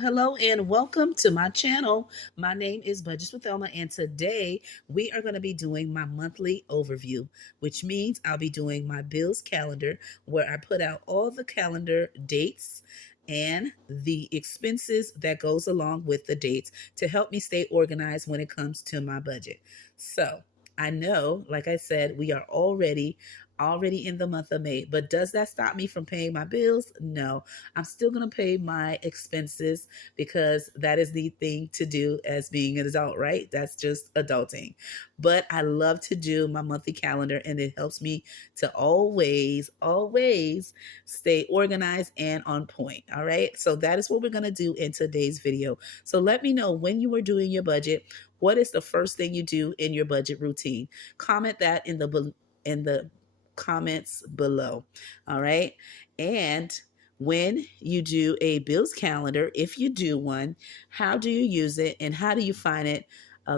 Hello and welcome to my channel. My name is Budgets with Elma, and today we are going to be doing my monthly overview, which means I'll be doing my bills calendar where I put out all the calendar dates and the expenses that goes along with the dates to help me stay organized when it comes to my budget. So I know, like I said, we are already in the month of May, but does that stop me from paying my bills? No. I'm still going to pay my expenses because that is the thing to do as being an adult, right? That's just adulting. But I love to do my monthly calendar, and it helps me to always stay organized and on point. All right. So that is what we're going to do in today's video. So let me know when you are doing your budget. What is the first thing you do in your budget routine? Comment that in the comments below. All right. And when you do a bills calendar, if you do one, how do you use it and how do you find it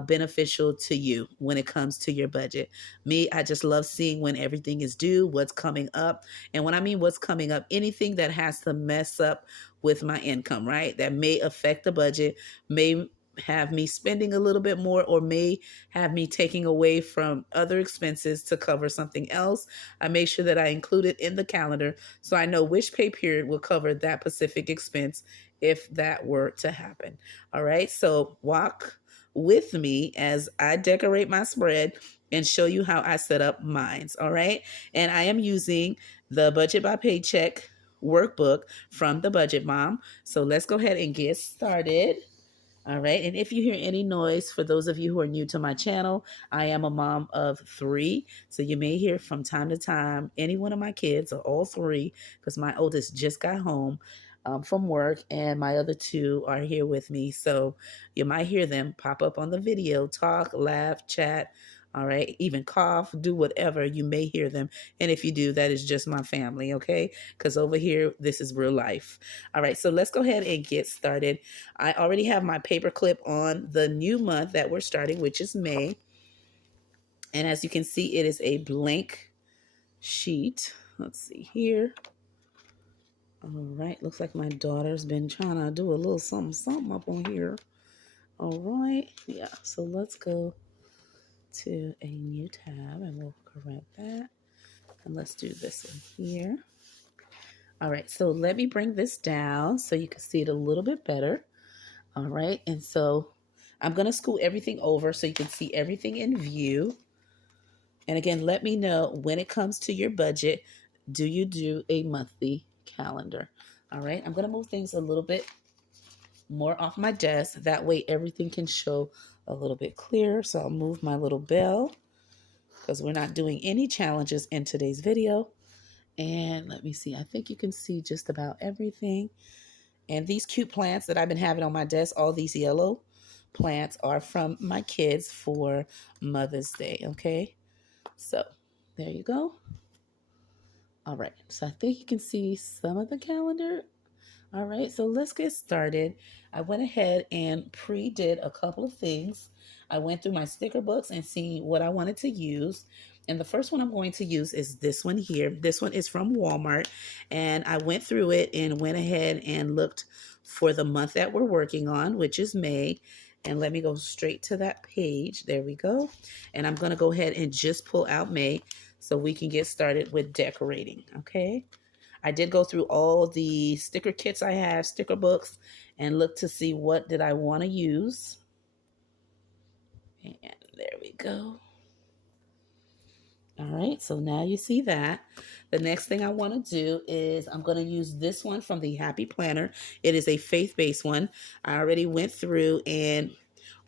beneficial to you when it comes to your budget? Me, I just love seeing when everything is due, what's coming up. And when I mean what's coming up, anything that has to mess up with my income, right? That may affect the budget, may have me spending a little bit more, or may have me taking away from other expenses to cover something else. I make sure that I include it in the calendar so I know which pay period will cover that specific expense if that were to happen. All right, so walk with me as I decorate my spread and show you how I set up mine. All right, and I am using the Budget by Paycheck workbook from the Budget Mom. So let's go ahead and get started. All right. And if you hear any noise, for those of you who are new to my channel, I am a mom of 3. So you may hear from time to time any one of my kids, or all 3, because my oldest just got home from work and my other 2 are here with me. So you might hear them pop up on the video, talk, laugh, chat. All right. Even cough, do whatever. You may hear them. And if you do, that is just my family. Okay. Because over here, this is real life. All right. So let's go ahead and get started. I already have my paper clip on the new month that we're starting, which is May. And as you can see, it is a blank sheet. Let's see here. All right. Looks like my daughter's been trying to do a little something up on here. All right. Yeah. So let's go to a new tab and we'll correct that. And let's do this one here. All right. So let me bring this down so you can see it a little bit better. All right, and so I'm going to scoot everything over so you can see everything in view. And again, let me know when it comes to your budget, do you do a monthly calendar? All right, I'm going to move things a little bit more off my desk. That way everything can show a little bit clearer. So I'll move my little bell because we're not doing any challenges in today's video. And let me see, I think you can see just about everything. And these cute plants that I've been having on my desk, all these yellow plants, are from my kids for Mother's Day, okay? So there you go. All right, so I think you can see some of the calendar. All right, so let's get started. I went ahead and pre-did a couple of things. I went through my sticker books and seen what I wanted to use. And the first one I'm going to use is this one here. This one is from Walmart. And I went through it and went ahead and looked for the month that we're working on, which is May. And let me go straight to that page. There we go. And I'm going to go ahead and just pull out May so we can get started with decorating, okay? I did go through all the sticker kits I have, sticker books, and look to see what did I want to use. And there we go. All right, so now you see that. The next thing I want to do is I'm going to use this one from the Happy Planner. It is a faith-based one. I already went through and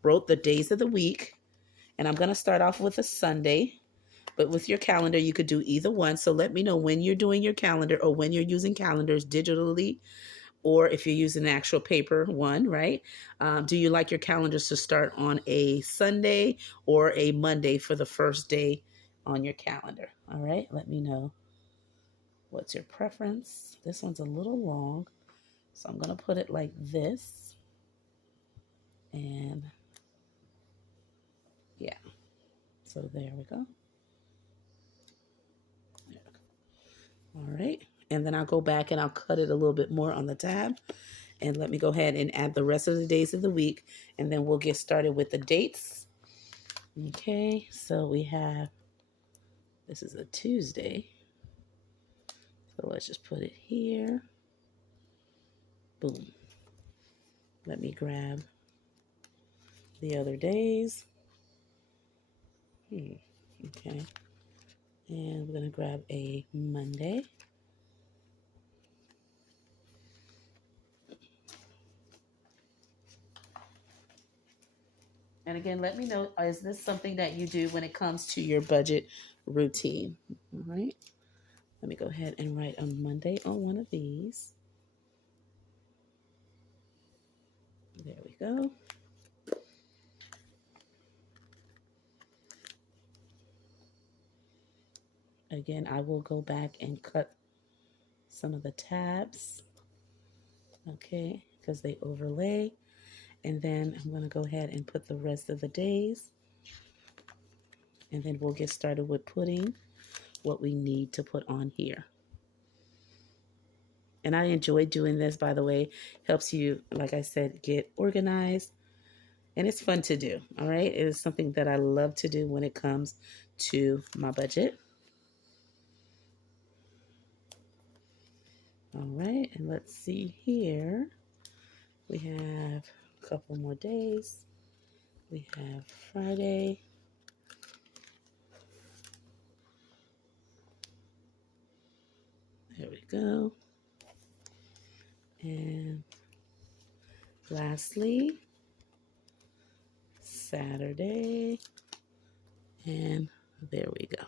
wrote the days of the week. And I'm going to start off with a Sunday. But with your calendar, you could do either one. So let me know when you're doing your calendar or when you're using calendars digitally, or if you're using an actual paper one, right? Do you like your calendars to start on a Sunday or a Monday for the first day on your calendar? All right, let me know. What's your preference? This one's a little long, so I'm going to put it like this. And yeah, so there we go. All right, and then I'll go back and I'll cut it a little bit more on the tab. And let me go ahead and add the rest of the days of the week, and then we'll get started with the dates. Okay, so we have, this is a Tuesday. So let's just put it here. Boom. Let me grab the other days. Okay. And we're going to grab a Monday. And again, let me know, is this something that you do when it comes to your budget routine? All right. Let me go ahead and write a Monday on one of these. There we go. Again, I will go back and cut some of the tabs, okay, because they overlay. And then I'm going to go ahead and put the rest of the days. And then we'll get started with putting what we need to put on here. And I enjoy doing this, by the way. Helps you, like I said, get organized. And it's fun to do, all right? It is something that I love to do when it comes to my budget. All right, and let's see here. We have a couple more days. We have Friday. There we go. And lastly, Saturday. And there we go.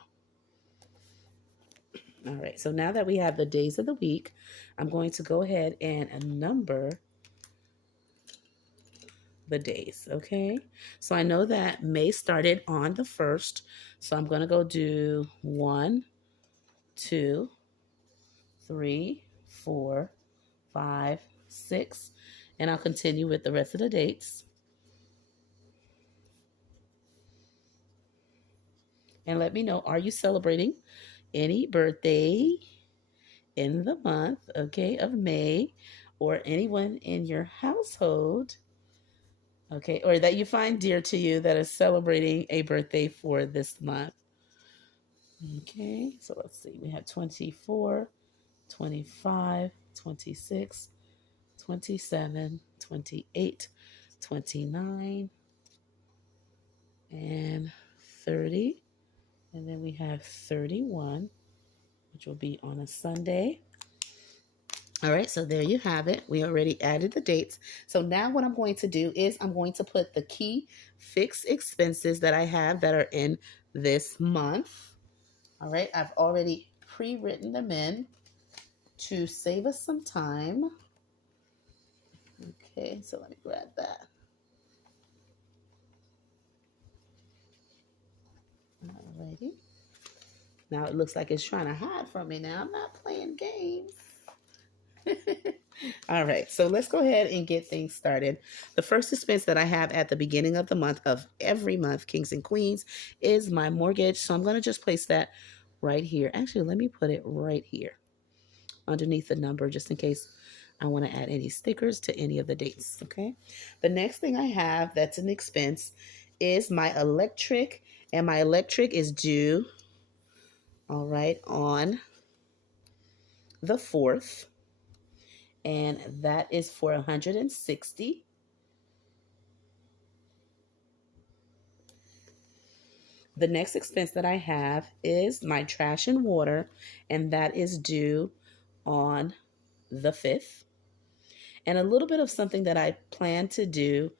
All right, so now that we have the days of the week, I'm going to go ahead and number the days, okay? So I know that May started on the 1st, so I'm going to go do 1, 2, 3, 4, 5, 6, and I'll continue with the rest of the dates. And let me know, are you celebrating any birthday in the month, okay, of May, or anyone in your household, okay, or that you find dear to you that is celebrating a birthday for this month? Okay, so let's see. We have 24, 25, 26, 27, 28, 29, and 30. And then we have 31, which will be on a Sunday. All right, so there you have it. We already added the dates. So now what I'm going to do is I'm going to put the key fixed expenses that I have that are in this month. All right, I've already pre-written them in to save us some time. Okay, so let me grab that. Alrighty. Now it looks like it's trying to hide from me now. I'm not playing games. All right, so let's go ahead and get things started. The first expense that I have at the beginning of the month, of every month, Kings and Queens, is my mortgage. So I'm going to just place that right here. Actually, let me put it right here underneath the number just in case I want to add any stickers to any of the dates, okay? The next thing I have that's an expense is my electric, and my electric is due, all right, on the 4th. And that is for $160. The next expense that I have is my trash and water, and that is due on the 5th. And a little bit of something that I plan to do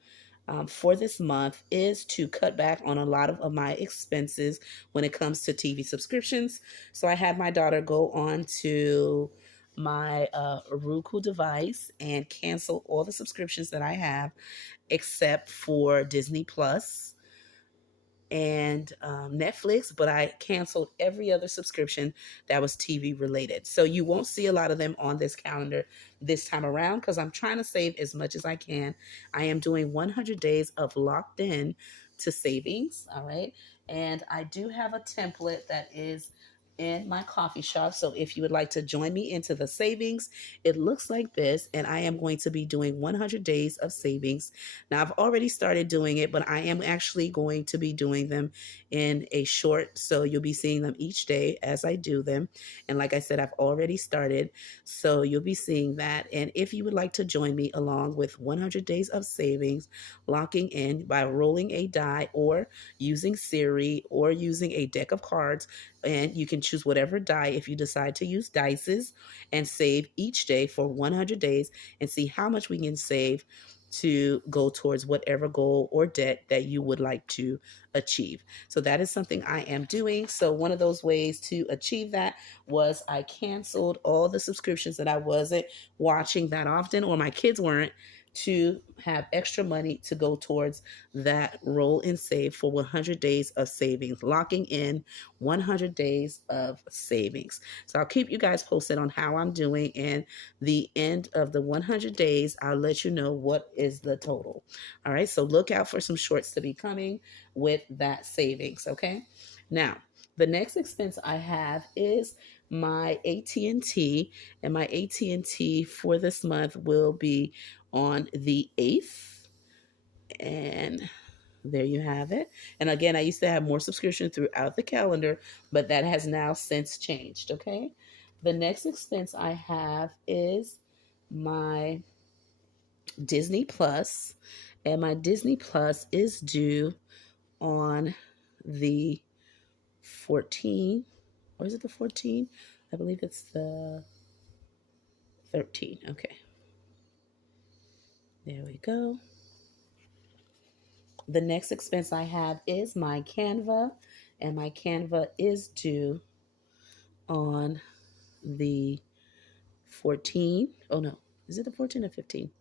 for this month is to cut back on a lot of my expenses when it comes to TV subscriptions. So I had my daughter go on to my Roku device and cancel all the subscriptions that I have except for Disney Plus and Netflix, but I canceled every other subscription that was TV related. So you won't see a lot of them on this calendar this time around because I'm trying to save as much as I can. I am doing 100 days of locked in to savings, all right? And I do have a template that is in my coffee shop. So if you would like to join me into the savings, it looks like this. And I am going to be doing 100 days of savings. Now, I've already started doing it, but I am actually going to be doing them in a short. So you'll be seeing them each day as I do them. And like I said, I've already started. So you'll be seeing that. And if you would like to join me along with 100 days of savings, locking in by rolling a die or using Siri or using a deck of cards, and you can choose whatever die if you decide to use dices, and save each day for 100 days and see how much we can save to go towards whatever goal or debt that you would like to achieve. So that is something I am doing. So one of those ways to achieve that was I canceled all the subscriptions that I wasn't watching that often, or my kids weren't, to have extra money to go towards that roll and save for 100 days of savings, locking in 100 days of savings. So I'll keep you guys posted on how I'm doing, and the end of the 100 days, I'll let you know what is the total. All right, so look out for some shorts to be coming with that savings, okay? Now, the next expense I have is my AT&T, and my AT&T for this month will be on the 8th. And there you have it. And again, I used to have more subscription throughout the calendar, but that has now since changed, okay? The next expense I have is my Disney Plus, and my Disney Plus is due on the 14th, or is it the 14th? I believe it's the 13th. Okay. There we go. The next expense I have is my Canva, and my Canva is due on the 14th. Oh no, is it the 14th or 15th?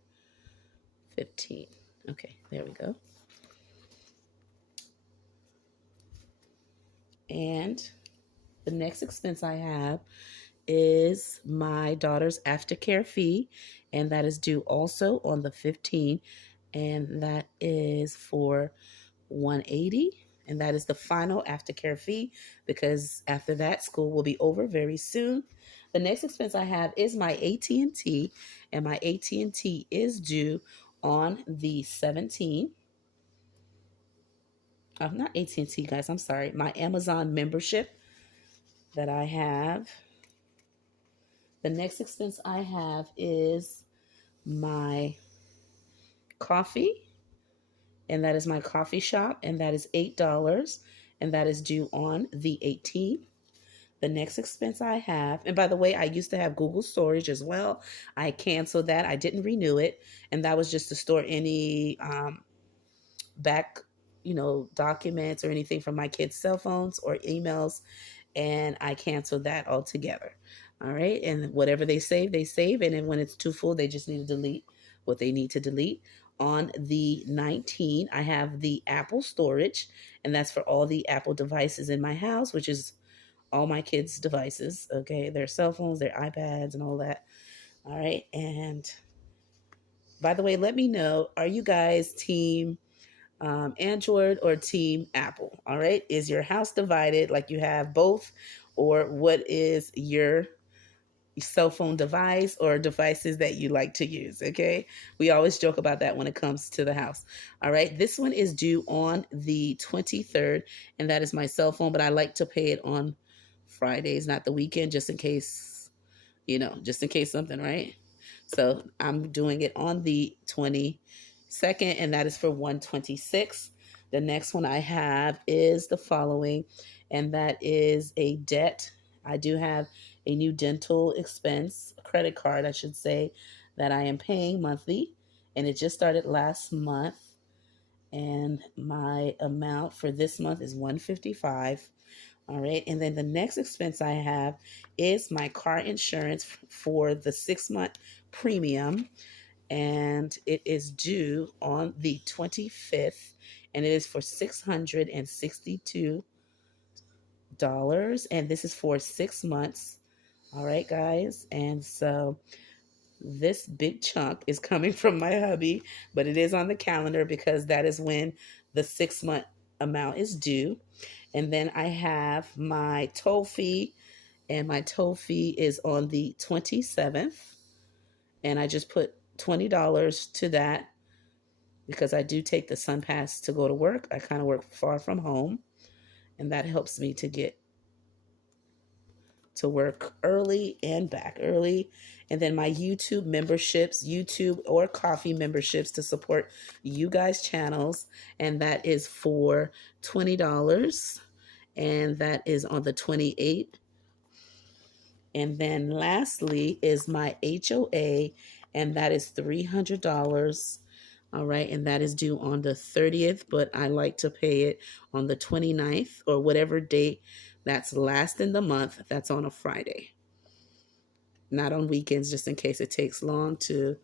15. Okay, there we go. And the next expense I have is my daughter's aftercare fee, and that is due also on the 15th, and that is for $180, and that is the final aftercare fee, because after that school will be over very soon. The next expense I have is my AT&T, and my AT&T is due on the 17th. Not AT&T, guys, I'm sorry. My Amazon membership that I have. The next expense I have is my coffee, and that is my coffee shop, and that is $8, and that is due on the 18th. The next expense I have, and by the way, I used to have Google Storage as well. I canceled that. I didn't renew it, and that was just to store any back, documents or anything from my kids' cell phones or emails, and I canceled that altogether. All right, and whatever they save, and then when it's too full, they just need to delete what they need to delete. On the 19th, I have the Apple storage, and that's for all the Apple devices in my house, which is all my kids' devices, okay? Their cell phones, their iPads, and all that. All right, and by the way, let me know, are you guys team Android or team Apple? All right, is your house divided, like you have both, or what is your cell phone device or devices that you like to use? Okay, we always joke about that when it comes to the house. All right, this one is due on the 23rd, and that is my cell phone, but I like to pay it on Fridays, not the weekend, just in case, something, right? So I'm doing it on the 22nd, and that is for $126. The next one I have is the following, and that is a debt. I do have a new dental expense, a credit card, I should say, that I am paying monthly, and it just started last month, and my amount for this month is $155. All right, and then the next expense I have is my car insurance for the 6-month premium, and it is due on the 25th, and it is for $662, and this is for 6 months. All right, guys, and so this big chunk is coming from my hubby, but it is on the calendar because that is when the 6-month amount is due. And then I have my toll fee and my toll fee is on the 27th. And I just put $20 to that because I do take the Sun Pass to go to work. I kind of work far from home, and that helps me to get to work early and back early. And then my YouTube memberships, YouTube or coffee memberships to support you guys' channels. And that is for $20. And that is on the 28th. And then lastly is my HOA, and that is $300. All right, and that is due on the 30th, but I like to pay it on the 29th or whatever date that's last in the month. That's on a Friday, not on weekends, just in case it takes long to,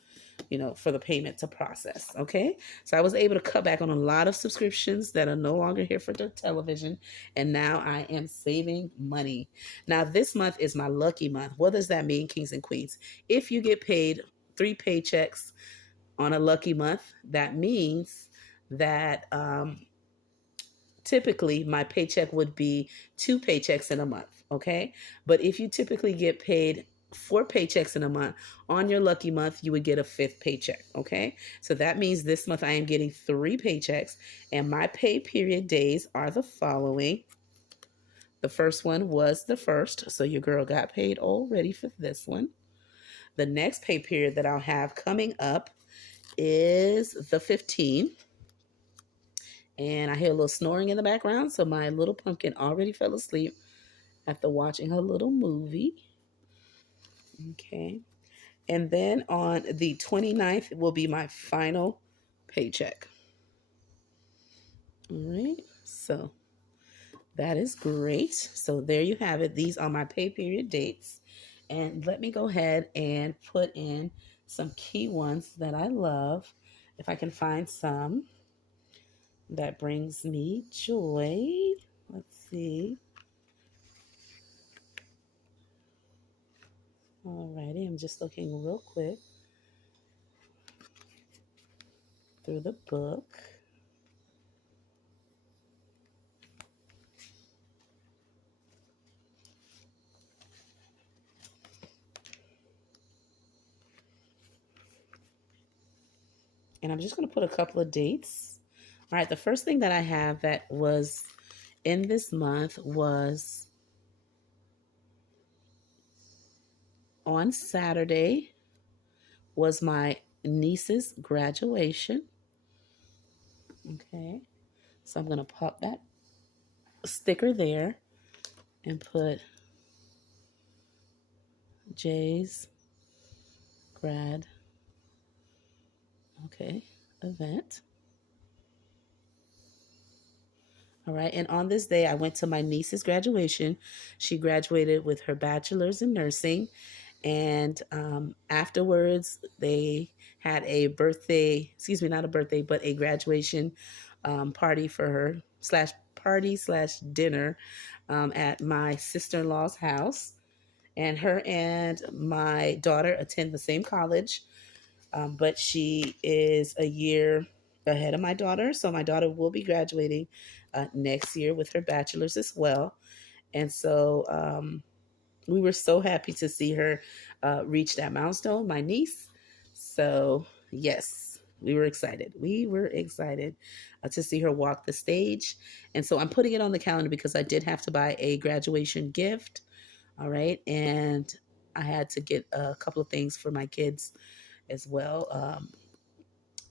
for the payment to process. Okay, so I was able to cut back on a lot of subscriptions that are no longer here for the television, and now I am saving money. Now this month is my lucky month. What does that mean, kings and queens? If you get paid 3 paychecks on a lucky month, that means that typically my paycheck would be 2 paychecks in a month, okay? But if you typically get paid 4 paychecks in a month, on your lucky month, you would get a 5th paycheck, okay? So that means this month I am getting 3 paychecks, and my pay period days are the following. The first one was the 1st, so your girl got paid already for this one. The next pay period that I'll have coming up is the 15th. And I hear a little snoring in the background, so my little pumpkin already fell asleep after watching her little movie. Okay. And then on the 29th will be my final paycheck. All right. So that is great. So there you have it. These are my pay period dates. And let me go ahead and put in some key ones that I love. If I can find some that brings me joy. Let's see. Alrighty, I'm just looking real quick through the book. And I'm just going to put a couple of dates. All right, the first thing that I have that was in this month was on Saturday was my niece's graduation. Okay, so I'm going to pop that sticker there and put Jay's grad, okay, event. All right, and on this day, I went to my niece's graduation. She graduated with her bachelor's in nursing, and afterwards, they had a birthday, excuse me, not a birthday, but a graduation party for her, /dinner at my sister-in-law's house. And her and my daughter attend the same college, but she is a year ahead of my daughter. So my daughter will be graduating next year with her bachelor's as well. And so we were so happy to see her reach that milestone, my niece. So yes, we were excited. We were excited to see her walk the stage. And so I'm putting it on the calendar because I did have to buy a graduation gift. All right. And I had to get a couple of things for my kids as well,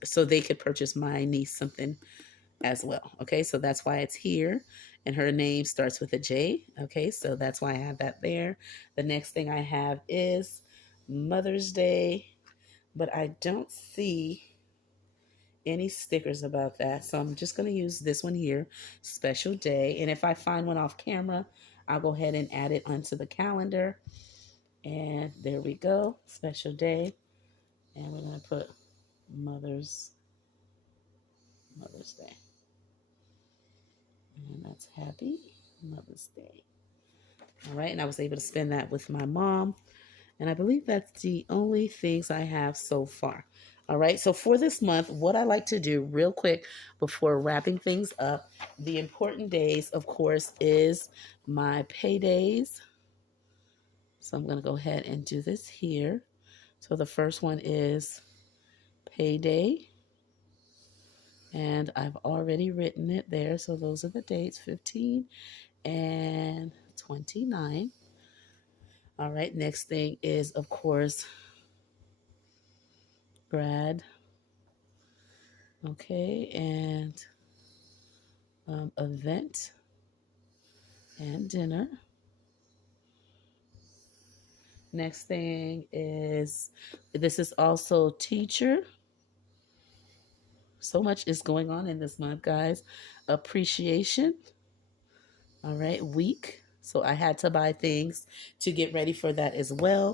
so they could purchase my niece something as well. Okay, so that's why it's here. And her name starts with a J. Okay, so that's why I have that there. The next thing I have is Mother's Day, but I don't see any stickers about that. So I'm just going to use this one here, special day. And if I find one off camera, I'll go ahead and add it onto the calendar. And there we go, special day. And we're going to put Mother's Day. And that's happy Mother's Day. All right, and I was able to spend that with my mom. And I believe that's the only things I have so far. All right, so for this month, what I like to do real quick before wrapping things up, the important days, of course, is my paydays. So I'm going to go ahead and do this here. So the first one is payday. And I've already written it there. So those are the dates, 15 and 29. All right, next thing is, of course, grad. Okay, and event and dinner. Next thing is, this is also teacher. So much is going on in this month, guys. Appreciation. All right, week. So I had to buy things to get ready for that as well.